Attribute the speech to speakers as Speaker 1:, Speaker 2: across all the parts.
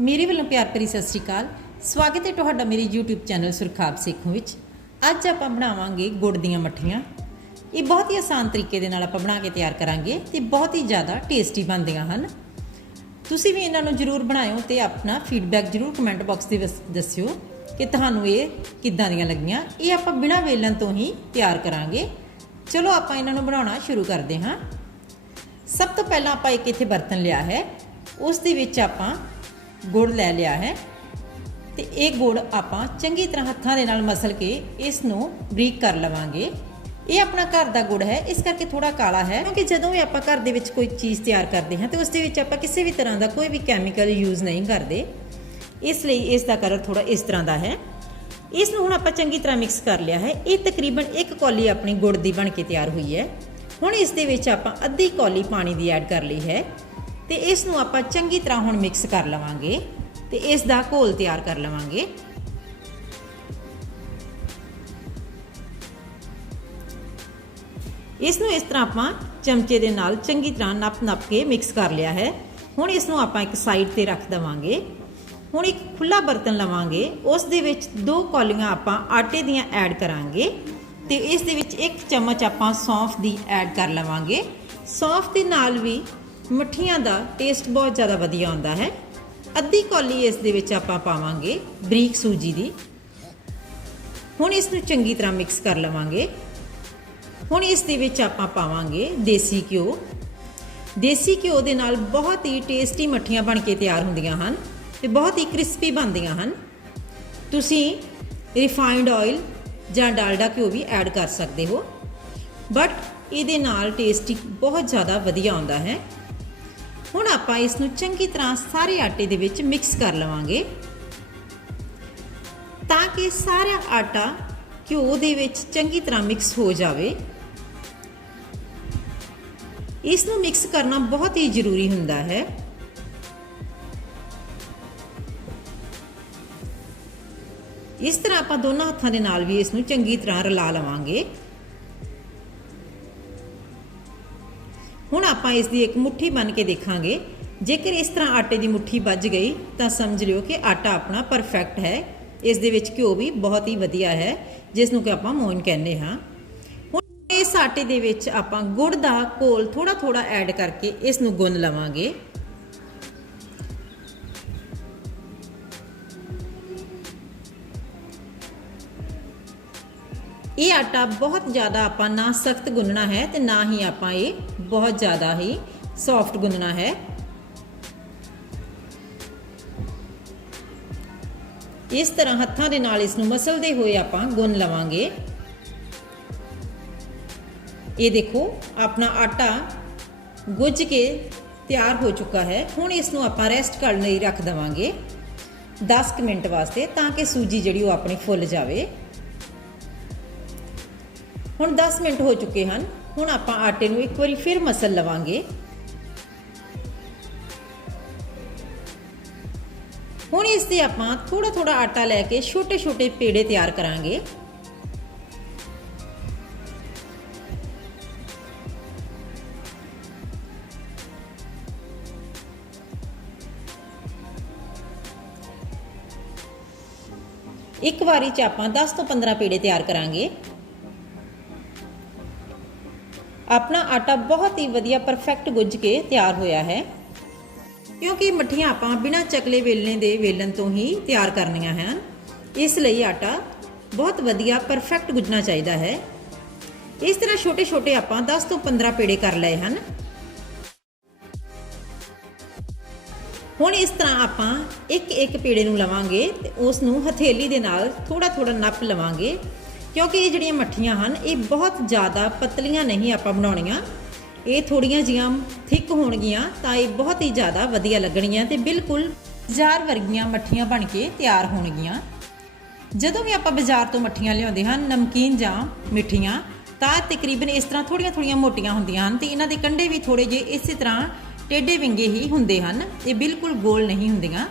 Speaker 1: ਮੇਰੇ ਵੱਲੋਂ ਪਿਆਰ ਭਰੀ ਸਤਿ ਸ੍ਰੀ ਅਕਾਲ। ਸਵਾਗਤ ਹੈ ਤੁਹਾਡਾ ਮੇਰੇ YouTube ਚੈਨਲ ਸੁਰਖਾਬ ਸੇਖੋਂ ਵਿੱਚ। ਅੱਜ ਆਪਾਂ ਬਣਾਵਾਂਗੇ ਗੁੜ ਦੀਆਂ ਮੱਠੀਆਂ। ਇਹ ਬਹੁਤ ਹੀ ਆਸਾਨ ਤਰੀਕੇ ਦੇ ਨਾਲ ਆਪਾਂ ਬਣਾ ਕੇ ਤਿਆਰ ਕਰਾਂਗੇ ਤੇ ਬਹੁਤ ਹੀ ਜ਼ਿਆਦਾ ਟੇਸਟੀ ਬਣਦੀਆਂ ਹਨ। ਤੁਸੀਂ ਵੀ ਇਹਨਾਂ ਨੂੰ ਜਰੂਰ ਬਣਾਇਓ ਤੇ ਆਪਣਾ ਫੀਡਬੈਕ ਜਰੂਰ ਕਮੈਂਟ ਬਾਕਸ ਦੇ ਵਿੱਚ ਦੱਸਿਓ ਕਿ ਤੁਹਾਨੂੰ ਇਹ ਕਿੱਦਾਂ ਦੀਆਂ ਲੱਗੀਆਂ। ਇਹ ਆਪਾਂ ਬਿਨਾਂ ਵੇਲਣ ਤੋਂ ਹੀ ਤਿਆਰ ਕਰਾਂਗੇ। ਚਲੋ ਆਪਾਂ ਇਹਨਾਂ ਨੂੰ ਬਣਾਉਣਾ ਸ਼ੁਰੂ ਕਰਦੇ ਹਾਂ। ਸਭ ਤੋਂ ਪਹਿਲਾਂ ਆਪਾਂ ਇੱਕ ਇੱਥੇ ਬਰਤਨ ਲਿਆ ਹੈ। ਉਸ ਦੇ ਵਿੱਚ ਆਪਾਂ ਗੁੜ ਲੈ ਲਿਆ ਹੈ ਤੇ ਇਹ ਗੁੜ ਆਪਾਂ ਚੰਗੀ ਤਰ੍ਹਾਂ ਹੱਥਾਂ ਦੇ ਨਾਲ ਮਸਲ ਕੇ ਇਸ ਨੂੰ ਬਰੀਕ ਕਰ ਲਵਾਂਗੇ। ਇਹ ਆਪਣਾ ਘਰ ਦਾ ਗੁੜ ਹੈ, ਇਸ ਕਰਕੇ ਥੋੜਾ ਕਾਲਾ ਹੈ, ਕਿਉਂਕਿ ਜਦੋਂ ਵੀ ਆਪਾਂ ਘਰ ਦੇ ਵਿੱਚ ਕੋਈ ਚੀਜ਼ ਤਿਆਰ ਕਰਦੇ ਹਾਂ ਤੇ ਉਸ ਦੇ ਵਿੱਚ ਆਪਾਂ ਕਿਸੇ ਵੀ ਤਰ੍ਹਾਂ ਦਾ ਕੋਈ ਵੀ ਕੈਮੀਕਲ ਯੂਜ਼ ਨਹੀਂ ਕਰਦੇ। ਇਸ ਲਈ ਇਸ ਦਾ ਕਲਰ ਥੋੜਾ ਇਸ ਤਰ੍ਹਾਂ ਦਾ ਹੈ। ਇਸ ਨੂੰ ਹੁਣ ਆਪਾਂ ਚੰਗੀ ਤਰ੍ਹਾਂ ਮਿਕਸ ਕਰ ਲਿਆ ਹੈ। ਇਹ ਤਕਰੀਬਨ ਇੱਕ ਕੌਲੀ ਆਪਣੀ ਗੁੜ ਦੀ ਬਣ ਕੇ ਤਿਆਰ ਹੋਈ ਹੈ। ਹੁਣ ਇਸ ਦੇ ਵਿੱਚ ਆਪਾਂ ਅੱਧੀ ਕੌਲੀ ਪਾਣੀ ਦੀ ਐਡ ਕਰ ਲਈ ਹੈ। ਤੇ ਇਸ ਨੂੰ ਆਪਾਂ ਚੰਗੀ ਤਰ੍ਹਾਂ ਹੁਣ ਮਿਕਸ ਕਰ ਲਵਾਂਗੇ ਤੇ ਇਸ ਦਾ ਘੋਲ ਤਿਆਰ ਕਰ ਲਵਾਂਗੇ। ਇਸ ਨੂੰ ਇਸ ਤਰ੍ਹਾਂ ਆਪਾਂ ਚਮਚੇ ਦੇ ਨਾਲ ਚੰਗੀ ਤਰ੍ਹਾਂ ਨੱਪ-ਨੱਪ ਕੇ ਮਿਕਸ ਕਰ ਲਿਆ ਹੈ। ਹੁਣ ਇਸ ਨੂੰ ਆਪਾਂ ਇੱਕ ਸਾਈਡ ਤੇ ਰੱਖ ਦਵਾਂਗੇ। ਹੁਣ ਇੱਕ ਖੁੱਲਾ ਬਰਤਨ ਲਵਾਂਗੇ। ਉਸ ਦੇ ਵਿੱਚ ਦੋ ਕੌਲੀਆਂ ਆਪਾਂ ਆਟੇ ਦੀਆਂ ਐਡ ਕਰਾਂਗੇ ਤੇ ਇਸ ਦੇ ਵਿੱਚ ਇੱਕ ਚਮਚ ਆਪਾਂ ਸੌਂਫ ਦੀ ਐਡ ਕਰ ਲਵਾਂਗੇ। ਸੌਂਫ ਦੇ ਨਾਲ ਵੀ ਮੱਠੀਆਂ ਦਾ ਟੇਸਟ ਬਹੁਤ ਜ਼ਿਆਦਾ ਵਧੀਆ ਆਉਂਦਾ ਹੈ। ਅੱਧੀ ਕੌਲੀ ਇਸ ਦੇ ਵਿੱਚ ਆਪਾਂ ਪਾਵਾਂਗੇ ਬਰੀਕ ਸੂਜੀ ਦੀ। ਹੁਣ ਇਸ ਨੂੰ ਚੰਗੀ ਤਰ੍ਹਾਂ ਮਿਕਸ ਕਰ ਲਵਾਂਗੇ। ਹੁਣ ਇਸ ਦੇ ਵਿੱਚ ਆਪਾਂ ਪਾਵਾਂਗੇ ਦੇਸੀ ਘਿਓ। ਦੇਸੀ ਘਿਓ ਦੇ ਨਾਲ ਬਹੁਤ ਹੀ ਟੇਸਟੀ ਮੱਠੀਆਂ ਬਣ ਕੇ ਤਿਆਰ ਹੁੰਦੀਆਂ ਹਨ ਤੇ ਬਹੁਤ ਹੀ ਕ੍ਰਿਸਪੀ ਬਣਦੀਆਂ ਹਨ। ਤੁਸੀਂ ਰਿਫਾਈਨਡ ਆਇਲ ਜਾਂ ਡਾਲਡਾ ਘਿਓ ਵੀ ਐਡ ਕਰ ਸਕਦੇ ਹੋ। ਬਟ ਇਹਦੇ ਨਾਲ ਟੇਸਟੀ ਬਹੁਤ ਜ਼ਿਆਦਾ ਵਧੀਆ ਆਉਂਦਾ ਹੈ। ਹੁਣ ਆਪਾਂ ਇਸ ਨੂੰ ਚੰਗੀ ਤਰ੍ਹਾਂ ਸਾਰੇ ਆਟੇ ਦੇ ਵਿੱਚ ਮਿਕਸ ਕਰ ਲਵਾਂਗੇ। ਤਾਂ ਕਿ ਸਾਰਾ ਆਟਾ ਘਿਓ ਦੇ ਵਿੱਚ ਚੰਗੀ ਤਰ੍ਹਾਂ ਮਿਕਸ ਹੋ ਜਾਵੇ। ਇਸ ਨੂੰ ਮਿਕਸ ਕਰਨਾ ਬਹੁਤ ਹੀ ਜ਼ਰੂਰੀ ਹੁੰਦਾ ਹੈ। ਇਸ ਤਰ੍ਹਾਂ ਆਪਾਂ ਦੋਨਾਂ ਹੱਥਾਂ ਦੇ ਨਾਲ ਵੀ ਇਸ ਨੂੰ ਚੰਗੀ ਤਰ੍ਹਾਂ ਰਲਾ ਲਵਾਂਗੇ। ਹੁਣ ਆਪਾਂ ਇਸ ਦੀ ਇੱਕ ਮੁਠੀ ਬਣ ਕੇ ਦੇਖਾਂਗੇ। ਜੇਕਰ ਇਸ ਤਰ੍ਹਾਂ ਆਟੇ ਦੀ ਮੁਠੀ ਵੱਜ ਗਈ, ਤਾਂ ਸਮਝ ਲਿਓ ਕਿ ਆਟਾ ਆਪਣਾ ਪਰਫੈਕਟ ਹੈ। ਇਸ ਦੇ ਵਿੱਚ ਘਿਓ ਵੀ ਬਹੁਤ ਹੀ ਵਧੀਆ ਹੈ, ਜਿਸ ਨੂੰ ਕਿ ਆਪਾਂ ਮੋਇਨ ਕਹਿੰਦੇ ਹਾਂ। ਹੁਣ ਇਸ ਆਟੇ ਦੇ ਵਿੱਚ ਆਪਾਂ ਗੁੜ ਦਾ ਘੋਲ ਥੋੜਾ ਥੋੜਾ ਐਡ ਕਰਕੇ ਇਸ ਨੂੰ ਗੁੰਨ ਲਵਾਂਗੇ। ਇਹ ਆਟਾ ਬਹੁਤ ਜ਼ਿਆਦਾ ਆਪਾਂ ਨਾ ਸਖਤ ਗੁੰਨਣਾ ਹੈ ਤੇ ਨਾ ਹੀ ਆਪਾਂ ਇਹ ਬਹੁਤ ਜ਼ਿਆਦਾ ਹੀ ਸੌਫਟ ਗੁੰਨਣਾ ਹੈ। ਇਸ ਤਰ੍ਹਾਂ ਹੱਥਾਂ ਦੇ ਨਾਲ ਇਸ ਨੂੰ ਮਸਲਦੇ ਹੋਏ ਆਪਾਂ ਗੁੰਨ ਲਵਾਂਗੇ। ਇਹ ਦੇਖੋ, ਆਪਣਾ ਆਟਾ ਗੁੱਝ ਕੇ ਤਿਆਰ ਹੋ ਚੁੱਕਾ ਹੈ। ਹੁਣ ਇਸ ਨੂੰ ਆਪਾਂ ਰੈਸਟ ਕਰਨ ਲਈ ਰੱਖ ਦਵਾਂਗੇ 10 ਕੁ ਮਿੰਟ ਵਾਸਤੇ ਤਾਂ ਕਿ ਸੂਜੀ ਜਿਹੜੀ ਉਹ ਆਪਣੀ ਫੁੱਲ ਜਾਵੇ। ਹੁਣ 10 ਮਿੰਟ ਹੋ ਚੁੱਕੇ ਹਨ। ਹੁਣ ਆਪਾਂ ਆਟੇ ਨੂੰ ਇੱਕ ਵਾਰੀ ਫਿਰ ਮਸਲ ਲਵਾਂਗੇ। ਹੁਣ ਇਸ ਤੇ ਆਪਾਂ ਥੋੜਾ ਥੋੜਾ ਆਟਾ ਲੈ ਕੇ ਛੋਟੇ ਛੋਟੇ ਪੇੜੇ ਤਿਆਰ ਕਰਾਂਗੇ। ਇੱਕ ਵਾਰੀ ਚ ਆਪਾਂ 10 ਤੋਂ 15 ਪੇੜੇ ਤਿਆਰ ਕਰਾਂਗੇ। ਆਪਣਾ ਆਟਾ ਬਹੁਤ ਹੀ ਵਧੀਆ ਪਰਫੈਕਟ ਗੁੱਝ ਕੇ ਤਿਆਰ ਹੋਇਆ ਹੈ। ਕਿਉਂਕਿ ਮੱਠੀਆਂ ਆਪਾਂ ਬਿਨਾਂ ਚਕਲੇ ਵੇਲਣੇ ਦੇ ਵੇਲਣ ਤੋਂ ਹੀ ਤਿਆਰ ਕਰਨੀਆਂ ਹਨ। ਇਸ ਲਈ ਆਟਾ ਬਹੁਤ ਵਧੀਆ ਪਰਫੈਕਟ ਗੁੱਝਣਾ ਚਾਹੀਦਾ ਹੈ। ਇਸ ਤਰ੍ਹਾਂ ਛੋਟੇ-ਛੋਟੇ ਆਪਾਂ 10 ਤੋਂ 15 ਪੇੜੇ ਕਰ ਲਏ ਹਨ। ਹੁਣ ਇਸ ਤਰ੍ਹਾਂ ਆਪਾਂ ਇੱਕ ਇੱਕ ਪੇੜੇ ਨੂੰ ਲਵਾਂਗੇ ਤੇ ਉਸ ਨੂੰ ਹਥੇਲੀ ਦੇ ਨਾਲ ਥੋੜਾ-ਥੋੜਾ ਨੱਪ ਲਵਾਂਗੇ। ਕਿਉਂਕਿ ਇਹ ਜਿਹੜੀਆਂ ਮੱਠੀਆਂ ਹਨ, ਇਹ ਬਹੁਤ ਜ਼ਿਆਦਾ ਪਤਲੀਆਂ ਨਹੀਂ ਆਪਾਂ ਬਣਾਉਣੀਆਂ। ਇਹ ਥੋੜੀਆਂ ਜੀਆਂ ਥਿੱਕ ਹੋਣਗੀਆਂ ਤਾਂ ਇਹ ਬਹੁਤ ਹੀ ਜ਼ਿਆਦਾ ਵਧੀਆ ਲੱਗਣਗੀਆਂ ਤੇ ਬਿਲਕੁਲ ਬਾਜ਼ਾਰ ਵਰਗੀਆਂ ਮੱਠੀਆਂ ਬਣ ਕੇ ਤਿਆਰ ਹੋਣਗੀਆਂ। ਜਦੋਂ ਵੀ ਆਪਾਂ ਬਾਜ਼ਾਰ ਤੋਂ ਮੱਠੀਆਂ ਲਿਆਉਂਦੇ ਹਨ ਨਮਕੀਨ ਜਾਂ ਮਿੱਠੀਆਂ, ਤਾਂ ਤਕਰੀਬਨ ਇਸ ਤਰ੍ਹਾਂ ਥੋੜੀਆਂ ਥੋੜੀਆਂ ਮੋਟੀਆਂ ਹੁੰਦੀਆਂ ਹਨ ਤੇ ਇਹਨਾਂ ਦੇ ਕੰਢੇ ਵੀ ਥੋੜੇ ਜਿਹੇ ਇਸੇ ਤਰ੍ਹਾਂ ਟੇਢੇ ਵਿੰਗੇ ਹੀ ਹੁੰਦੇ ਹਨ। ਇਹ ਬਿਲਕੁਲ ਗੋਲ ਨਹੀਂ ਹੁੰਦੀਆਂ।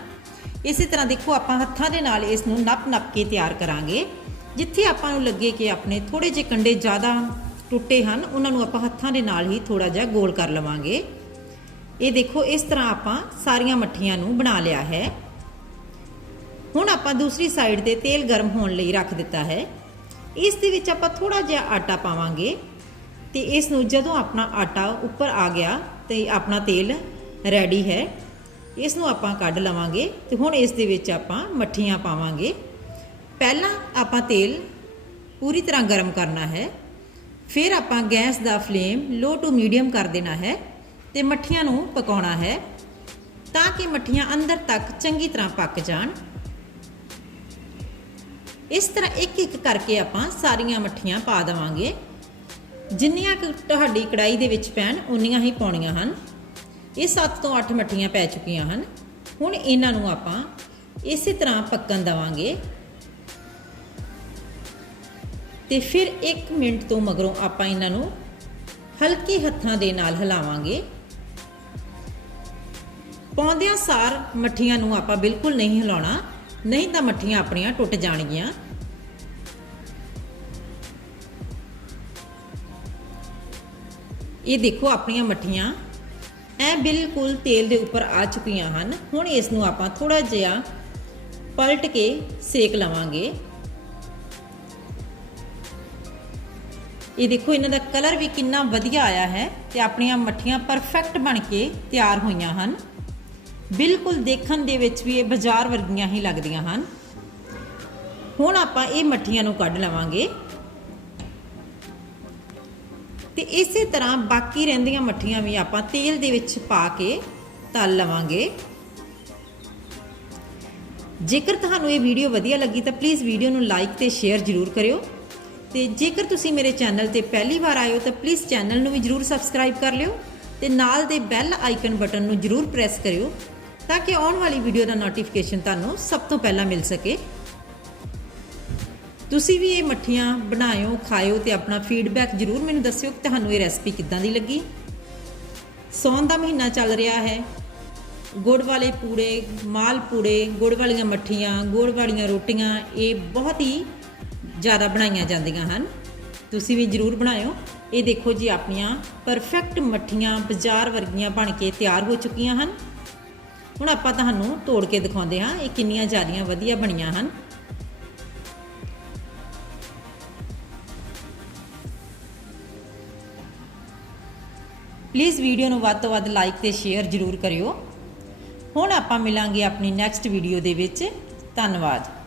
Speaker 1: ਇਸੇ ਤਰ੍ਹਾਂ ਦੇਖੋ ਆਪਾਂ ਹੱਥਾਂ ਦੇ ਨਾਲ ਇਸ ਨੂੰ ਨੱਪ-ਨੱਪ ਕੇ ਤਿਆਰ ਕਰਾਂਗੇ। ਜਿੱਥੇ ਆਪਾਂ ਨੂੰ ਲੱਗੇ ਕਿ ਆਪਣੇ ਥੋੜੇ ਜਿਹੇ ਕੰਡੇ ਜ਼ਿਆਦਾ ਟੁੱਟੇ ਹਨ, ਉਹਨਾਂ ਨੂੰ ਆਪਾਂ ਹੱਥਾਂ ਦੇ ਨਾਲ ਹੀ ਥੋੜਾ ਜਿਹਾ ਗੋਲ ਕਰ ਲਵਾਂਗੇ। ਇਹ ਦੇਖੋ, ਇਸ ਤਰ੍ਹਾਂ ਆਪਾਂ ਸਾਰੀਆਂ ਮੱਠੀਆਂ ਨੂੰ ਬਣਾ ਲਿਆ ਹੈ। ਹੁਣ ਆਪਾਂ ਦੂਸਰੀ ਸਾਈਡ ਤੇ ਤੇਲ ਗਰਮ ਹੋਣ ਲਈ ਰੱਖ ਦਿੱਤਾ ਹੈ। ਇਸ ਦੇ ਵਿੱਚ ਆਪਾਂ ਥੋੜਾ ਜਿਹਾ ਆਟਾ ਪਾਵਾਂਗੇ ਤੇ ਇਸ ਨੂੰ ਜਦੋਂ ਆਪਣਾ ਆਟਾ ਉੱਪਰ ਆ ਗਿਆ ਤੇ ਆਪਣਾ ਤੇਲ ਰੈਡੀ ਹੈ, ਇਸ ਨੂੰ ਆਪਾਂ ਕੱਢ ਲਵਾਂਗੇ ਤੇ ਹੁਣ ਇਸ ਦੇ ਵਿੱਚ ਆਪਾਂ ਮੱਠੀਆਂ ਪਾਵਾਂਗੇ। ਪਹਿਲਾਂ ਆਪਾਂ ਤੇਲ ਪੂਰੀ ਤਰ੍ਹਾਂ ਗਰਮ ਕਰਨਾ ਹੈ, ਫਿਰ ਆਪਾਂ ਗੈਸ ਦਾ ਫਲੇਮ ਲੋ ਟੂ ਮੀਡੀਅਮ ਕਰ ਦੇਣਾ ਹੈ ਤੇ ਮੱਠੀਆਂ ਨੂੰ ਪਕਾਉਣਾ ਹੈ ਤਾਂ ਕਿ ਮੱਠੀਆਂ ਅੰਦਰ ਤੱਕ ਚੰਗੀ ਤਰ੍ਹਾਂ ਪੱਕ ਜਾਣ। ਇਸ ਤਰ੍ਹਾਂ ਇੱਕ ਇੱਕ ਕਰਕੇ ਆਪਾਂ ਸਾਰੀਆਂ ਮੱਠੀਆਂ ਪਾ ਦੇਵਾਂਗੇ। ਜਿੰਨੀਆਂ ਤੁਹਾਡੀ ਕੜਾਈ ਦੇ ਵਿੱਚ ਪੈਣ, ਉਨੀਆਂ ਹੀ ਪਾਉਣੀਆਂ ਹਨ। ਇਹ 7 ਤੋਂ 8 ਮੱਠੀਆਂ ਪੈ ਚੁੱਕੀਆਂ ਹਨ। ਹੁਣ ਇਹਨਾਂ ਨੂੰ ਆਪਾਂ ਇਸੇ ਤਰ੍ਹਾਂ ਪੱਕਣ ਦੇਵਾਂਗੇ। ਤੇ ਫਿਰ 1 ਮਿੰਟ ਤੋਂ ਮਗਰੋਂ ਆਪਾਂ ਇਹਨਾਂ ਨੂੰ ਹਲਕੇ ਹੱਥਾਂ ਦੇ ਨਾਲ ਹਿਲਾਵਾਂਗੇ। ਪਾਉਂਦਿਆਂ ਸਾਰ ਮੱਠੀਆਂ ਨੂੰ ਆਪਾਂ ਬਿਲਕੁਲ ਨਹੀਂ ਹਿਲਾਉਣਾ, ਨਹੀਂ ਤਾਂ ਮੱਠੀਆਂ ਆਪਣੀਆਂ ਟੁੱਟ ਜਾਣਗੀਆਂ। ਇਹ ਦੇਖੋ ਆਪਣੀਆਂ ਮੱਠੀਆਂ। ਐ ਬਿਲਕੁਲ ਤੇਲ ਦੇ ਉੱਪਰ ਆ ਚੁੱਕੀਆਂ ਹਨ। ਹੁਣ ਇਸ ਨੂੰ ਆਪਾਂ ਥੋੜਾ ਜਿਹਾ ਪਲਟ ਕੇ ਸੇਕ ਲਵਾਂਗੇ। ਇਹ ਦੇਖੋ, ਇਹਨਾਂ ਦਾ ਕਲਰ ਵੀ ਕਿੰਨਾ ਵਧੀਆ ਆਇਆ ਹੈ ਤੇ ਆਪਣੀਆਂ ਮੱਠੀਆਂ ਪਰਫੈਕਟ ਬਣ ਕੇ ਤਿਆਰ ਹੋਈਆਂ ਹਨ। ਬਿਲਕੁਲ ਦੇਖਣ ਦੇ ਵਿੱਚ ਵੀ ਇਹ ਬਾਜ਼ਾਰ ਵਰਗੀਆਂ ਹੀ ਲੱਗਦੀਆਂ ਹਨ। ਹੁਣ ਆਪਾਂ ਇਹ ਮੱਠੀਆਂ ਨੂੰ ਕੱਢ ਲਵਾਂਗੇ। ਤੇ ਇਸੇ ਤਰ੍ਹਾਂ ਬਾਕੀ ਰਹਿੰਦੀਆਂ ਮੱਠੀਆਂ ਵੀ ਆਪਾਂ ਤੇਲ ਦੇ ਵਿੱਚ ਪਾ ਕੇ ਤਲ ਲਵਾਂਗੇ। ਜੇਕਰ ਤੁਹਾਨੂੰ ਇਹ ਵੀਡੀਓ ਵਧੀਆ ਲੱਗੀ ਤਾਂ ਪਲੀਜ਼ ਵੀਡੀਓ ਨੂੰ ਲਾਈਕ ਤੇ ਸ਼ੇਅਰ ਜ਼ਰੂਰ ਕਰਿਓ। ਤੇ ਜੇਕਰ ਤੁਸੀਂ ਮੇਰੇ ਚੈਨਲ ਤੇ ਪਹਿਲੀ ਵਾਰ ਆਏ ਹੋ ਤਾਂ ਪਲੀਜ਼ ਚੈਨਲ ਨੂੰ ਵੀ ਜ਼ਰੂਰ ਸਬਸਕ੍ਰਾਈਬ ਕਰ ਲਿਓ ਤੇ ਨਾਲ ਦੇ ਬੈਲ ਆਈਕਨ ਬਟਨ ਨੂੰ ਜ਼ਰੂਰ ਪ੍ਰੈਸ ਕਰਿਓ ਤਾਂ ਕਿ ਆਉਣ ਵਾਲੀ ਵੀਡੀਓ ਦਾ ਨੋਟੀਫਿਕੇਸ਼ਨ ਤੁਹਾਨੂੰ ਸਭ ਤੋਂ ਪਹਿਲਾਂ ਮਿਲ ਸਕੇ। ਤੁਸੀਂ ਵੀ ਇਹ ਮੱਠੀਆਂ ਬਣਾਇਓ, ਖਾਇਓ ਤੇ ਆਪਣਾ ਫੀਡਬੈਕ ਜ਼ਰੂਰ ਮੈਨੂੰ ਦੱਸਿਓ ਕਿ ਤੁਹਾਨੂੰ ਇਹ ਰੈਸਪੀ ਕਿੱਦਾਂ ਦੀ ਲੱਗੀ। ਸੌਣ ਦਾ ਮਹੀਨਾ ਚੱਲ ਰਿਹਾ ਹੈ। ਗੁੜ ਵਾਲੇ ਪੂੜੇ, ਮਾਲ ਪੂੜੇ, ਗੁੜ ਵਾਲੀਆਂ ਮੱਠੀਆਂ, ਗੁੜ ਵਾਲੀਆਂ ਰੋਟੀਆਂ, ਇਹ ਬਹੁਤ ਹੀ ਜ਼ਿਆਦਾ ਬਣਾਈਆਂ ਜਾਂਦੀਆਂ ਹਨ। ਤੁਸੀਂ ਵੀ ਜ਼ਰੂਰ ਬਣਾਇਓ। ਇਹ ਦੇਖੋ ਜੀ, ਆਪਣੀਆਂ ਪਰਫੈਕਟ ਮੱਠੀਆਂ ਬਾਜ਼ਾਰ ਵਰਗੀਆਂ ਬਣ ਕੇ ਤਿਆਰ ਹੋ ਚੁੱਕੀਆਂ ਹਨ। ਹੁਣ ਆਪਾਂ ਤੁਹਾਨੂੰ ਤੋੜ ਕੇ ਦਿਖਾਉਂਦੇ ਹਾਂ, ਇਹ ਕਿੰਨੀਆਂ ਜ਼ਿਆਦੀਆਂ ਵਧੀਆ ਬਣੀਆਂ ਹਨ। ਪਲੀਜ਼ ਵੀਡੀਓ ਨੂੰ ਵੱਧ ਤੋਂ ਵੱਧ ਲਾਈਕ ਤੇ ਸ਼ੇਅਰ ਜ਼ਰੂਰ ਕਰਿਓ। ਹੁਣ ਆਪਾਂ ਮਿਲਾਂਗੇ ਆਪਣੀ ਨੈਕਸਟ ਵੀਡੀਓ ਦੇ ਵਿੱਚ। ਧੰਨਵਾਦ।